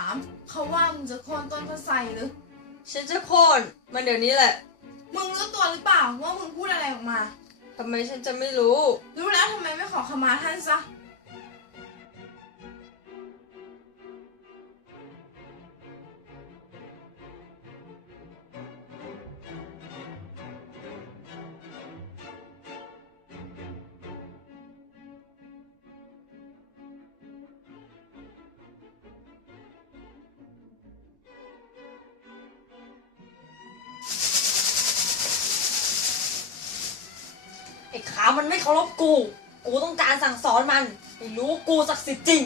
ามเขาว่ามึงจะโค่นต้นพระไทรหรือ ฉันจะโค่นมันเดี๋ยวนี้แหละมึงรู้ตัวหรือเปล่าว่ามึงพูดอะไรออกมา ทำไมฉันจะไม่รู้ รู้แล้วทำไมไม่ขอขมาท่านซะ อ้ขาวมันไม่เคารพกู กูต้องการสั่งสอนมันให้รู้ว่ากูศักดิ์สิทธิ์จริง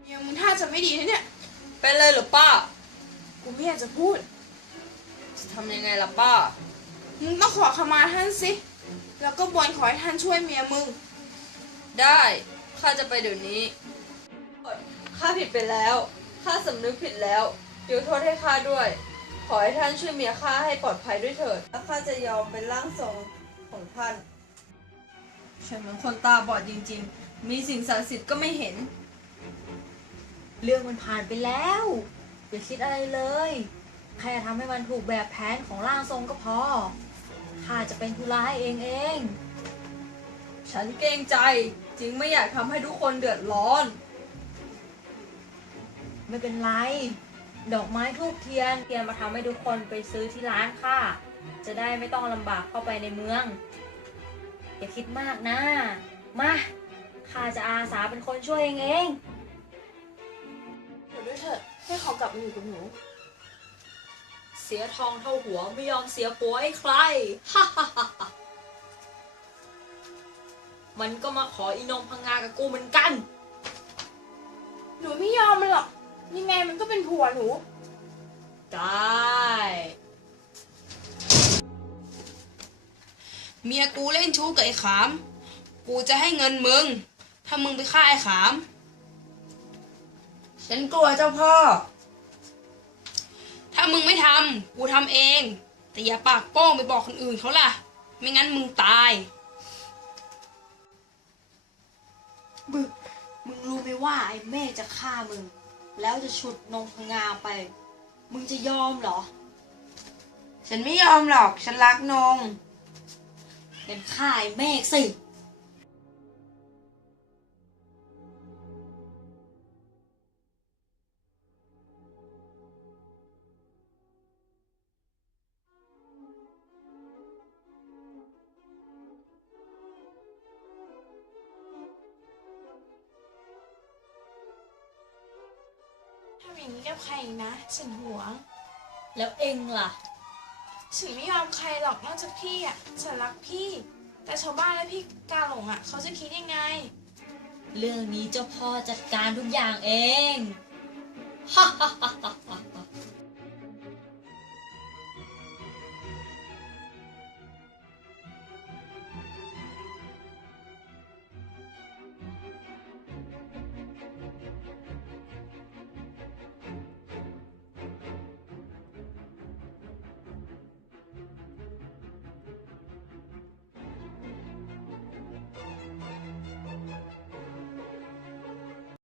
เมียมึงท่าจะไม่ดีนะเนี่ย เป็นเลยเหรือป้า กูไม่อยากจะพูด จะทำยังไงล่ะป้า มึงต้องขอขมาท่านสิ แล้วก็บนขอให้ท่านช่วยเมียมึง ได้ ข้าจะไปเดี๋ยวนี้ ข้าผิดไปแล้ว ข้าสำนึกผิดแล้วยกโทษให้ข้าด้วย ขอให้ท่านช่วยเมียข้าให้ปลอดภัยด้วยเถิดแล้วข้าจะยอมเป็นร่างทรงของท่าน ฉันเป็นคนตาบอดจริง ๆ มีสิ่งศักดิ์สิทธิ์ก็ไม่เห็น เรื่องมันผ่านไปแล้ว อย่าคิดอะไรเลยแค่ทำให้มันถูกแบบแผนของร่างทรงก็พอ ข้าจะเป็นธุระให้เองเอง ฉันเกรงใจจริงไม่อยากทำให้ทุกคนเดือดร้อน ไม่เป็นไร ดอกไม้ทูบเทียนเตรียมมาทำให้ทุกคนไปซื้อที่ร้านค่ะ จะได้ไม่ต้องลำบากเข้าไปในเมือง อย่าคิดมากนะ มาข้าจะอาสาเป็นคนช่วยเองเองเดี๋ยวด้วยเถอะให้เขากลับมาอยู่กับหนู เสียทองเท่าหัวไม่ยอมเสียผัวให้ใครมันก็มาขออีนงพังงากับกูเหมือนกัน หนูไม่ยอมมันหรอก ยังไงมันก็เป็นผัวหนู ได้ เมียกูเล่นชู้กับไอ้ขาม กูจะให้เงินมึง ถ้ามึงไปฆ่าไอ้ขาม ฉันกลัวเจ้าพ่อ ถ้ามึงไม่ทำกูทำเอง แต่อย่าปากโป้งไปบอกคนอื่นเขาล่ะ ไม่งั้นมึงตาย มึง มึงรู้ไหมว่าไอ้เมฆจะฆ่ามึง แล้วจะฉุดนงพงาไป มึงจะยอมเหรอ ฉันไม่ยอมหรอก ฉันรักนง เป็นฆ่าไอ้เมฆสิ อย่างนี้กับใครอีกนะ ฉันหวง แล้วเองล่ะ ฉันไม่ยอมใครหรอกนอกจากพี่อะ ฉันรักพี่ แต่ชาวบ้านและพี่กาหลงอะ เขาจะคิดยังไง เรื่องนี้เจ้าพ่อจัดการทุกอย่างเองฮ่าฮ่าฮ่าฮ่า